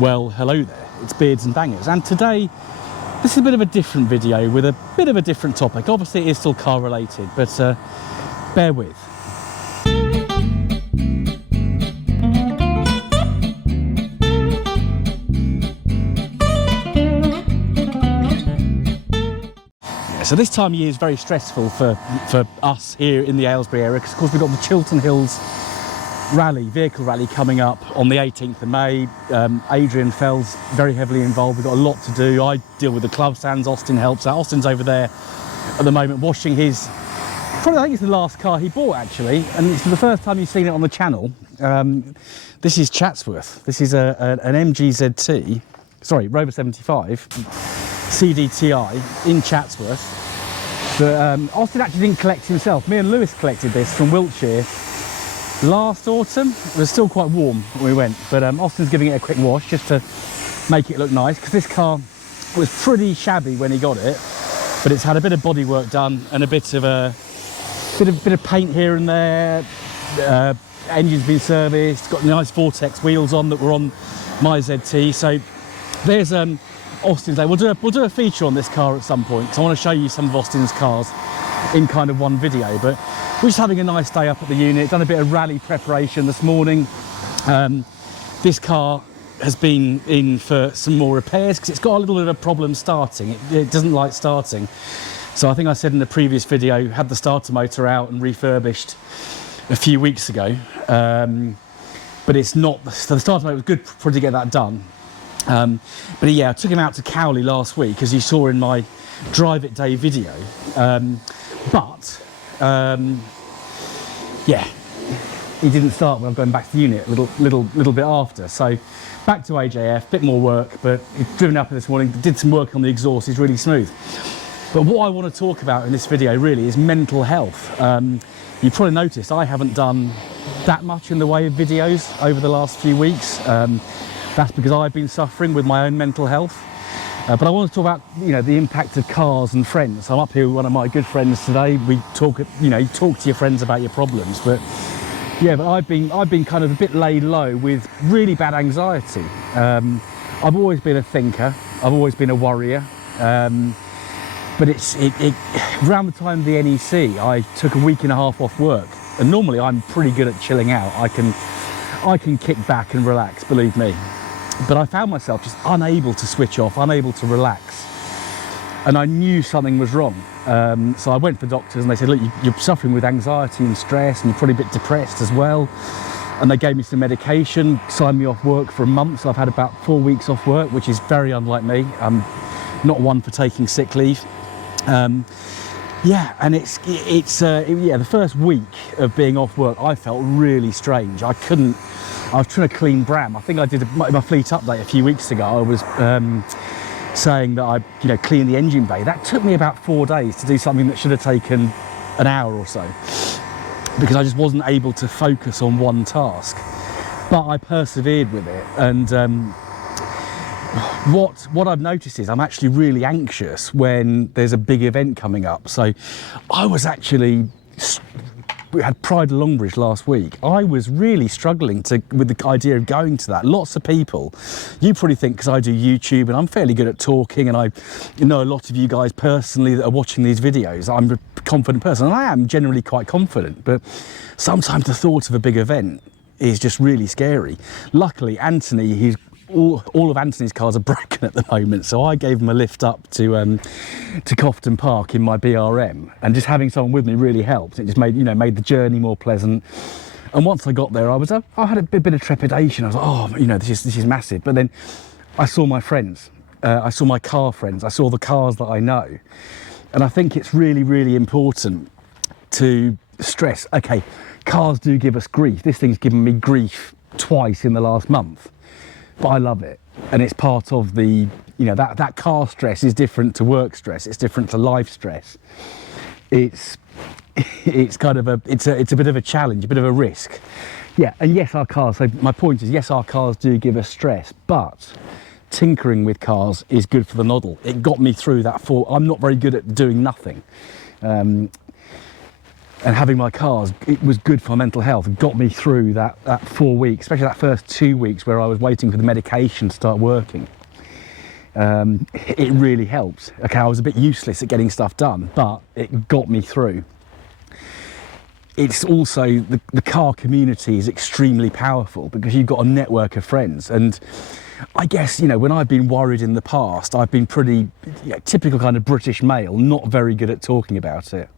Well, hello there, it's Beards and Bangers, and today this is a bit of a different video with a bit of a different topic. Obviously it is still car related, but bear with. So this time of year is very stressful for us here in the Aylesbury area, because of course we've got the Chiltern Hills vehicle rally coming up on the 18th of May. Adrian Fell's very heavily involved. We've got a lot to do. I deal with the club stands, Austin helps out. Austin's over there at the moment washing his, probably I think it's the last car he bought actually, and it's the first time you've seen it on the channel. This is Chatsworth. This is an MGZT, sorry, Rover 75 CDTI in Chatsworth. But Austin actually didn't collect himself. Me and Lewis collected this from Wiltshire last autumn. It was still quite warm when we went, but Austin's giving it a quick wash just to make it look nice, because this car was pretty shabby when he got it, but it's had a bit of body work done and a bit of paint here and there. Engine's been serviced, got nice Vortex wheels on that were on my ZT. So there's Austin's day. We'll do a feature on this car at some point, so I want to show you some of Austin's cars in kind of one video. But we're just having a nice day up at the unit, done a bit of rally preparation this morning. This car has been in for some more repairs because it's got a little bit of a problem starting. It doesn't like starting. So I think I said in the previous video, had the starter motor out and refurbished a few weeks ago. But it's not, so the starter motor was good for to get that done. But yeah, I took him out to Cowley last week, as you saw in my Drive It Day video. Yeah, he didn't start when I'm going back to the unit a little bit after. So back to AJF, bit more work, but he's driven up this morning, did some work on the exhaust, he's really smooth. But what I want to talk about in this video really is mental health. You probably noticed I haven't done that much in the way of videos over the last few weeks. That's because I've been suffering with my own mental health. But I want to talk about, you know, the impact of cars and friends. I'm up here with one of my good friends today. We talk, you know, you talk to your friends about your problems. But yeah, but I've been kind of a bit laid low with really bad anxiety. I've always been a thinker. I've always been a worrier. But around the time of the NEC, I took a week and a half off work. And normally I'm pretty good at chilling out. I can kick back and relax, believe me. But I found myself just unable to switch off, unable to relax. And I knew something was wrong. So I went for doctors and they said, look, you're suffering with anxiety and stress and you're probably a bit depressed as well. And they gave me some medication, signed me off work for a month. So I've had about 4 weeks off work, which is very unlike me. I'm not one for taking sick leave. Yeah, and yeah, the first week of being off work, I felt really strange. I was trying to clean Bram. I think I did my fleet update a few weeks ago. I was saying that I cleaned the engine bay. That took me about 4 days to do something that should have taken an hour or so, because I just wasn't able to focus on one task. But I persevered with it, and what I've noticed is I'm actually really anxious when there's a big event coming up. So we had Pride of Longbridge last week. I was really struggling with the idea of going to that. Lots of people, you probably think because I do YouTube and I'm fairly good at talking, and I know a lot of you guys personally that are watching these videos, I'm a confident person, and I am generally quite confident, but sometimes the thought of a big event is just really scary. Luckily, Anthony, all of Anthony's cars are broken at the moment, so I gave him a lift up to Cofton Park in my BRM, and just having someone with me really helped. It just made the journey more pleasant. And once I got there, I had a bit of trepidation. I was like, oh, this is massive. But then I saw my friends, I saw my car friends, I saw the cars that I know, and I think it's really, really important to stress. Okay, cars do give us grief. This thing's given me grief twice in the last month. But I love it, and it's part of the, that car stress is different to work stress. It's different to life stress. It's kind of it's a bit of a challenge, a bit of a risk. Yeah, and yes, our cars. So my point is, yes, our cars do give us stress, but tinkering with cars is good for the noddle. It got me through that. I'm not very good at doing nothing. And having my cars, it was good for my mental health. It got me through that 4 weeks, especially that first 2 weeks where I was waiting for the medication to start working. It really helped. Okay, I was a bit useless at getting stuff done, but it got me through. It's also, the car community is extremely powerful because you've got a network of friends. And I guess, you know, when I've been worried in the past, I've been pretty, you know, typical kind of British male, not very good at talking about it.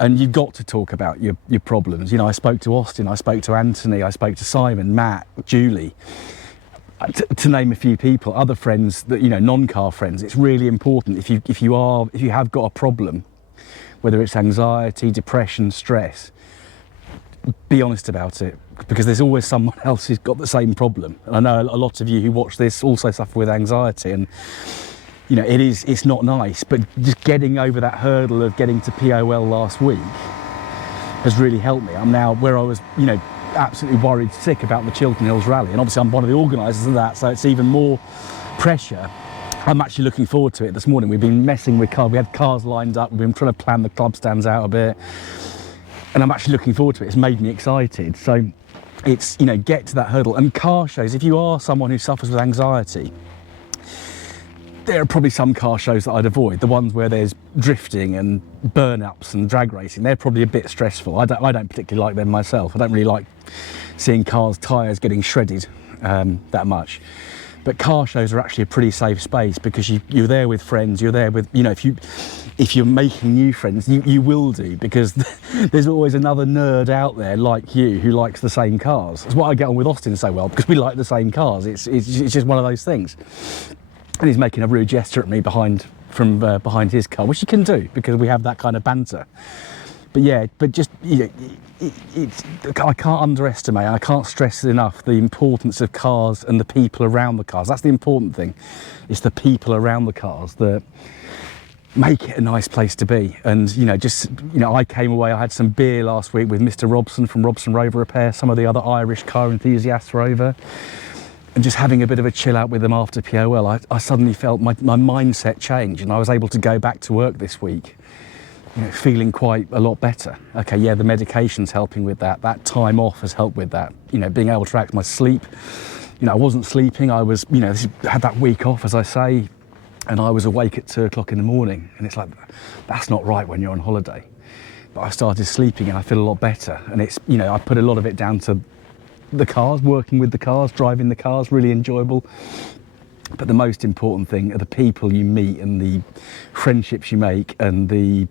And you've got to talk about your problems. You know, I spoke to Austin, I spoke to Anthony, I spoke to Simon, Matt, Julie, to name a few people, other friends that, you know, non-car friends. It's really important if you have got a problem, whether it's anxiety, depression, stress, be honest about it, because there's always someone else who's got the same problem. And I know a lot of you who watch this also suffer with anxiety, and you know, it's not nice, but just getting over that hurdle of getting to POL last week has really helped me. I'm now where I was, you know, absolutely worried sick about the Chiltern Hills Rally, and obviously I'm one of the organisers of that, so it's even more pressure. I'm actually looking forward to it. This morning we've been messing with cars, we had cars lined up, we've been trying to plan the club stands out a bit, and I'm actually looking forward to it. It's made me excited. So it's, you know, get to that hurdle. And car shows, if you are someone who suffers with anxiety, there are probably some car shows that I'd avoid. The ones where there's drifting and burn-ups and drag racing, they're probably a bit stressful. I don't particularly like them myself. I don't really like seeing cars' tyres getting shredded that much. But car shows are actually a pretty safe space because you're there with friends, you're there with, you know, if you're making new friends, you will do, because there's always another nerd out there like you who likes the same cars. That's why I get on with Austin so well, because we like the same cars. It's just one of those things. And he's making a rude gesture at me behind his car, which he can do because we have that kind of banter. But yeah, but just, you know, I can't underestimate, I can't stress enough the importance of cars and the people around the cars. That's the important thing. It's the people around the cars that make it a nice place to be. And, you know, just, you know, I came away, I had some beer last week with Mr. Robson from Robson Rover Repair. Some of the other Irish car enthusiasts were over. And just having a bit of a chill out with them after POL, I suddenly felt my mindset change, and I was able to go back to work this week, you know, feeling quite a lot better. Okay, yeah, the medication's helping with that. That time off has helped with that. You know, being able to track my sleep. You know, I wasn't sleeping. I was, you know, had that week off, as I say, and I was awake at 2 o'clock in the morning. And it's like, that's not right when you're on holiday. But I started sleeping and I feel a lot better. And it's, you know, I put a lot of it down to the cars, working with the cars, driving the cars, really enjoyable. But the most important thing are the people you meet and the friendships you make, and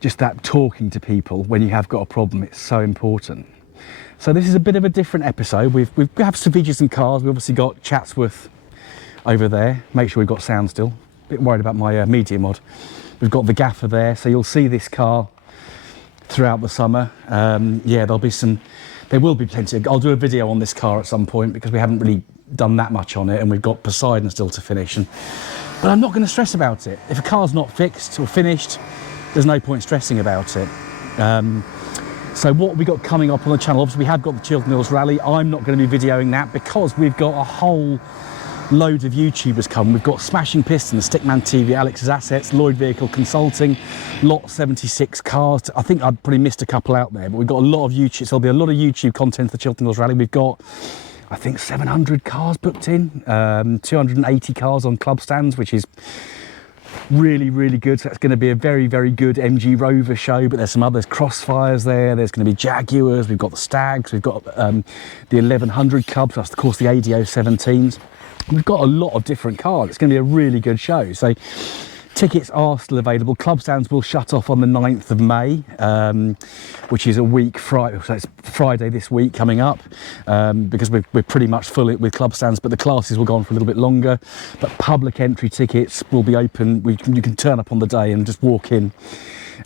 just that talking to people when you have got a problem. It's so important. So this is a bit of a different episode. We have some features and cars. We've obviously got Chatsworth over there. Make sure we've got sound still. A bit worried about my media mod. We've got the gaffer there, so you'll see this car throughout the summer. Yeah, there will be plenty. I'll do a video on this car at some point because we haven't really done that much on it, and we've got Poseidon still to finish. But I'm not going to stress about it. If a car's not fixed or finished, there's no point stressing about it. So what have we got coming up on the channel? Obviously we have got the Chiltern Hills Rally. I'm not going to be videoing that because we've got a whole load of YouTubers come. We've got Smashing Pistons, Stickman TV, Alex's Assets, Lloyd Vehicle Consulting, Lot 76 Cars. I think I've probably missed a couple out there, but we've got a lot of YouTube. So there'll be a lot of YouTube content for the Chiltern Hills Rally. We've got, I think, 700 cars booked in, 280 cars on club stands, which is really, really good. So that's going to be a very, very good MG Rover show, but there's some others, Crossfires there, there's going to be Jaguars, we've got the Stags, we've got the 1100 Cubs, that's of course the ADO 17s. We've got a lot of different cars. It's going to be a really good show. So tickets are still available. Club stands will shut off on the 9th of May, which is a week Friday. So it's Friday this week coming up, because we're pretty much full with club stands, but the classes will go on for a little bit longer. But public entry tickets will be open. You can turn up on the day and just walk in,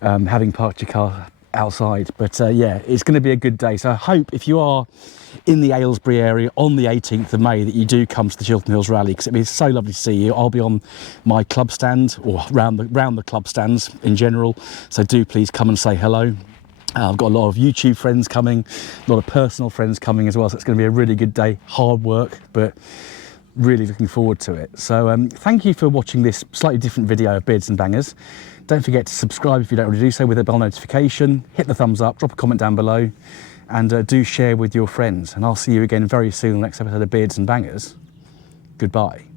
having parked your car outside. But yeah, it's going to be a good day. So I hope if you are in the Aylesbury area on the 18th of May that you do come to the Chiltern Hills Rally, because it'd be so lovely to see you. I'll be on my club stand, or round the club stands in general, so do please come and say hello. I've got a lot of YouTube friends coming, a lot of personal friends coming as well, so it's going to be a really good day. Hard work, but really looking forward to it. So thank you for watching this slightly different video of Beards and Bangers. Don't forget to subscribe if you don't already do so with a bell notification, hit the thumbs up, drop a comment down below, and do share with your friends. And I'll see you again very soon in the next episode of Beards and Bangers. Goodbye.